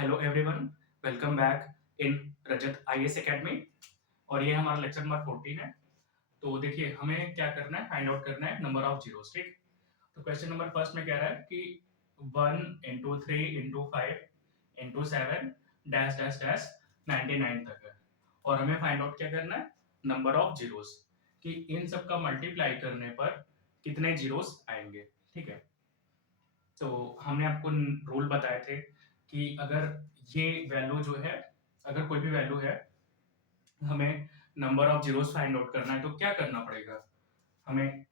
Hello everyone, welcome back in Rajat IAS academy. और ये हमारा लेक्चर नंबर 14 है। तो देखिए, हमें क्या करना है, फाइंड आउट करना है नंबर ऑफ जीरोस। ठीक, तो क्वेश्चन नंबर फर्स्ट में कह रहा है कि 1 into 3 into 5 into 7 dash dash dash 99 तक है। और हमें फाइंड आउट क्या करना है, नंबर ऑफ जीरोस, कि इन सब का मल्टीप्लाई करने पर कितने जीरोस आएंगे। ठीक है, तो हमने आपको रूल बताए थे कि अगर ये वैल्यू जो है, अगर कोई भी वैल्यू है, हमें number of zeros find out करना है तो क्या करना पड़ेगा। हमें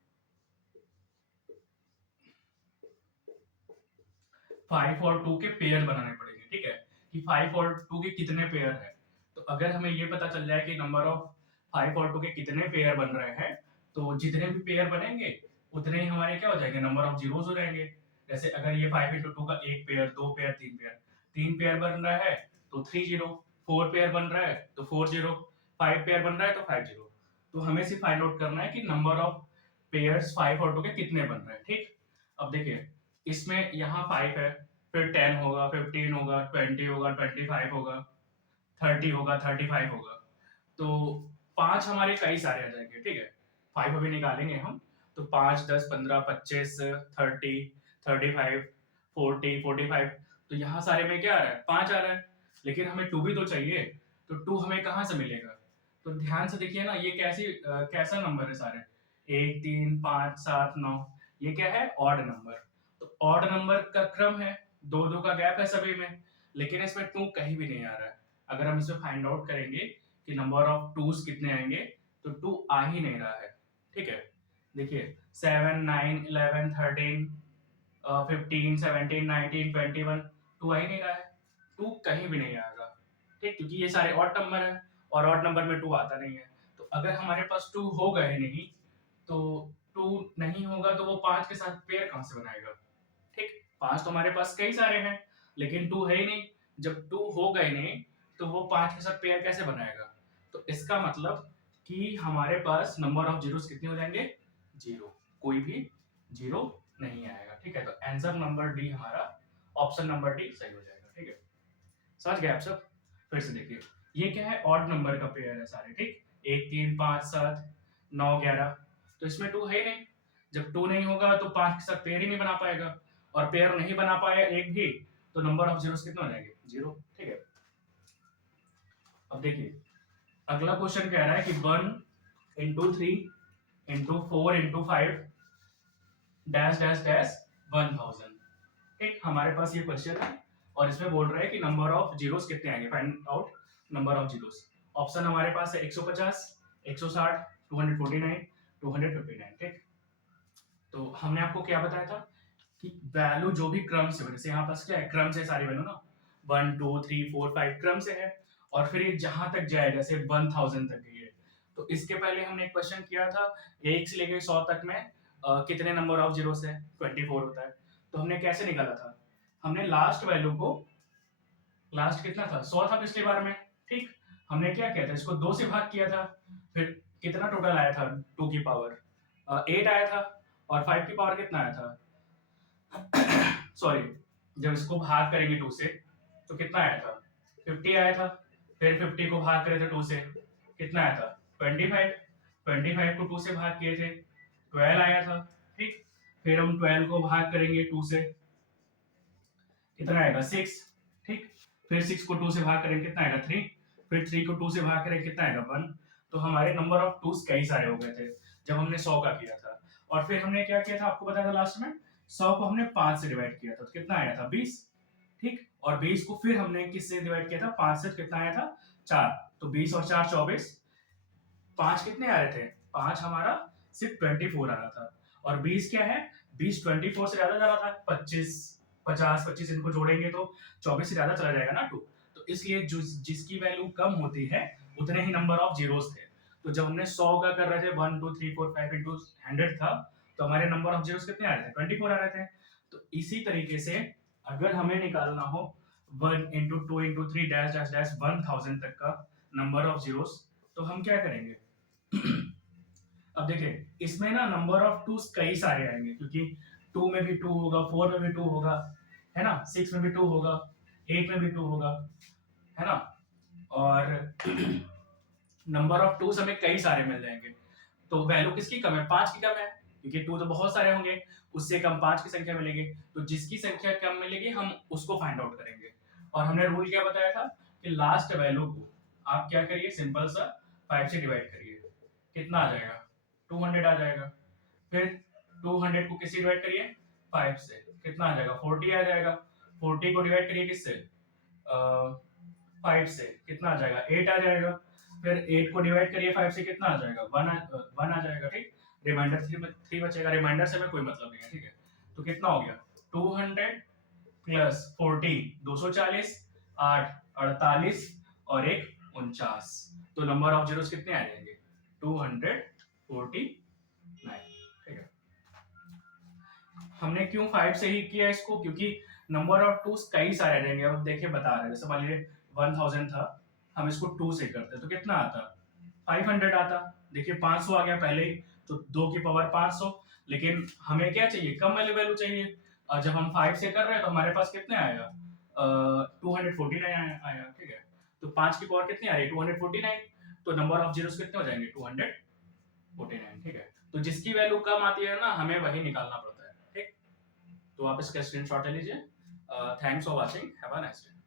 5 और 2 के पेयर बनाने पड़ेंगे। ठीक है, कि 5 और 2 के कितने पेयर है। तो अगर हमें ये पता चल जाए कि नंबर ऑफ 5 और 2 के कितने पेयर बन रहे हैं, तो जितने भी पेयर बनेंगे उतने ही हमारे क्या हो जाएंगे, नंबर ऑफ जीरोस हो जाएंगे। जैसे अगर ये 5 इंटू 2 का एक पेयर, दो पेयर, तीन पेयर बन रहा है तो 3 जीरो, 4 पेयर बन रहा है तो 4 जीरो, 5 पेयर बन रहा है तो 5 जीरो। तो हमें सिर्फ फाइंड आउट करना है कि नंबर ऑफ पेयर्स 5 और 2 के कितने बन रहे हैं। ठीक, अब देखिए, इसमें यहाँ 5 है, फिर 10 होगा, 15 होगा, 20 होगा, 25 होगा, 30 होगा, 35 होगा। तो 5 हमारे कई सारे आ जाएंगे। ठीक है, 5 अभी निकालेंगे हम, तो 5, 10, 15, 25, 30, 35, 40, 45। तो यहाँ सारे में क्या आ रहा है, 5 आ रहा है। लेकिन हमें 2 भी तो चाहिए, तो 2 हमें कहाँ से मिलेगा। तो ध्यान से देखिए ना, ये कैसा नंबर है सारे, 1, 3, 5, 7, 9। ये क्या है, ऑड नंबर। तो ऑड नंबर का क्रम है, दो दो का गैप है सभी में, लेकिन इसमें 2 कहीं भी नहीं आ रहा है। अगर हम इसमें फाइंड आउट करेंगे कि नंबर ऑफ टूज कितने आएंगे, तो 2 आ ही नहीं रहा है। ठीक है, देखिए 7, 9, 11, 13, 15, 17, 19, 21, 2 आ ही नहीं रहा है। 2 कहीं भी नहीं आएगा। ठीक, क्योंकि ये सारे ऑड नंबर है और ऑड नंबर में 2 आता नहीं है। तो अगर हमारे पास 2 होगा ही नहीं, तो 2 नहीं होगा तो वो 5 के साथ पेयर कहां से बनाएगा। ठीक, 5 तो हमारे पास कई सारे हैं, लेकिन 2 है ही नहीं। जब 2 होगा ही नहीं, तो वो 5 के साथ पेयर कैसे बनाएगा। तो इसका मतलब कि हमारे पास नंबर ऑफ जीरोस कितने हो जाएंगे, जीरो। कोई भी जीरो नहीं आएगा। ठीक है, तो आंसर नंबर डी हमारा, ऑप्शन नंबर डी सही हो जाएगा। ठीक है, समझ गए आप सब। फिर से देखिए, ये क्या है, ऑड नंबर का पेयर है सारे। ठीक, 1, 3, 5, 7, 9, 11। तो इसमें 2 है ही नहीं। जब 2 नहीं होगा तो 5 के साथ पेयर ही नहीं बना पाएगा, और पेयर नहीं बना पाया एक भी, तो नंबर ऑफ जीरोस कितने हो जाएंगे, जीरो। ठीक है, अब देखिए, अगला क्वेश्चन कह रहा है कि 1 into 3 into 4 into 5 dash dash dash 1000। ठीक, हमारे पास ये क्वेश्चन है और इसमें बोल रहा है कि नंबर ऑफ जीरोस कितने आएंगे, find out number of zeros. Option हमारे पास है 150, 160, 249, 259। ठीक, तो हमने आपको क्या बताया था कि वैल्यू जो भी क्रम से, जैसे यहाँ पास क्या है, क्रम से सारी वैल्यू ना, 1, 2, 3, 4, 5 क्रम से है, और फिर ये जहां तक जाए, जैसे 1000 तक गई है। तो इसके पहले हमने एक क्वेश्चन किया था, 1 से लेकर 100 तक में कितने नंबर ऑफ जीरोस है, 24 होता है। तो हमने कैसे निकाला था, हमने लास्ट वैल्यू को, लास्ट कितना था, 100 था पिछली बार में। ठीक, हमने क्या किया था, इसको 2 से भाग किया था, फिर कितना टोटल आया था, 2 की पावर 8 आया था, और 5 की पावर कितना आया था, सॉरी, जब इसको भाग करेंगे 2 से तो कितना आया था, 50 आया था। फिर 50 को भाग करे थे 2 से, कितना आया था, 25। 25 को 2 से भाग किए थे, 12 आया था। ठीक, फिर हम 12 को भाग करेंगे 2 से, कितना आएगा, 6। ठीक, फिर 6 को 2 से भाग करेंगे, कितना आएगा, 3। फिर 3 को 2 से भाग करेंगे, कितना आएगा, 1। तो हमारे नंबर ऑफ टूज कई सारे हो गए थे जब हमने 100 का किया था। और फिर हमने क्या किया था, आपको बताया था लास्ट में, 100 को हमने 5 से डिवाइड किया था, तो कितना आया था, 20। ठीक, और 20 को फिर हमने किससे डिवाइड किया था, 5 से, कितना आया था, 4। तो 20 और 4 24। 5 कितने आ रहे थे, 5 हमारा सिर्फ 24 आ रहा था, और 20 क्या है, 20 24 से ज्यादा जा रहा था, 25, 50, 25 इनको जोड़ेंगे तो 24 से ज्यादा चला जाएगा ना 2। तो इसलिए जिसकी वैल्यू कम होती है उतने ही नंबर ऑफ जीरोस थे। तो जब हमने 100 का कर रहे थे, 1 2 3 4 5 इंटू 100 था, तो हमारे नंबर ऑफ जीरोस कितने आ रहे थे, 24 आ रहे थे। तो इसी तरीके से अगर हमें निकालना हो 1 into 2 into 3 dash dash dash 1000 तक का नंबर ऑफ जीरोस, तो हम क्या करेंगे, अब देखिए, इसमें ना नंबर ऑफ टूज कई सारे आएंगे, क्योंकि 2 में भी 2 होगा, 4 में भी 2 होगा, है ना, 6 में भी 2 होगा, 8 में भी 2 होगा, है ना। और नंबर ऑफ 2 हमें कई सारे मिल जाएंगे, तो वैल्यू किसकी कम है, 5 की कम है, क्योंकि 2 तो बहुत सारे होंगे, उससे कम 5 की संख्या मिलेगी, तो जिसकी संख्या कम मिलेगी हम उसको फाइंड आउट करेंगे। और हमने रूल क्या बताया था कि लास्ट वैल्यू को आप क्या करिए, सिंपल सा 5 से डिवाइड करिए, कितना आ जाएगा, 200 आ जाएगा। फिर 200 को किससे डिवाइड करिए, 5 से, कितना आ जाएगा, 40 आ जाएगा। 40 को डिवाइड करिए किससे, 5 से, कितना आ जाएगा, 8 आ जाएगा। फिर 8 को डिवाइड करिए 5 से, कितना आ जाएगा, 1 आ जाएगा, ठीक। रिमाइंडर 3 बचेगा, रिमाइंडर से हमें कोई मतलब नहीं है, ठीक है। तो कितना हो गया, 200 प्लस 40 240, 8 48 और एक 49, तो नंबर ऑफ जीरोस कितने आ जाएंगे, 249, ठीक है। हमने क्यों 5 से ही किया इसको, क्योंकि नंबर ऑफ टूस कई सारे रहेंगे। अब देखिए बता रहे हैं, जैसे मान लीजिए 1000 था, हम इसको 2 से करते तो कितना आता, 500 आता। देखिए 500 आ गया पहले ही, तो 2 की पावर 500। लेकिन हमें क्या चाहिए, कम वाली वैल्यू चाहिए, और जब हम 5 से कर रहे हैं तो हमारे पास कितने आएगा, 249 आया, ठीक है। तो 5 की पावर कितनी आ रही है, 249, तो नंबर ऑफ जीरोस कितने हो जाएंगे, 249, ठीक है। तो जिसकी वैल्यू कम आती है ना, हमें वही निकालना पड़ता है, ठीक। तो आप इसका स्क्रीनशॉट ले लीजिए। Thanks for watching, have a nice day.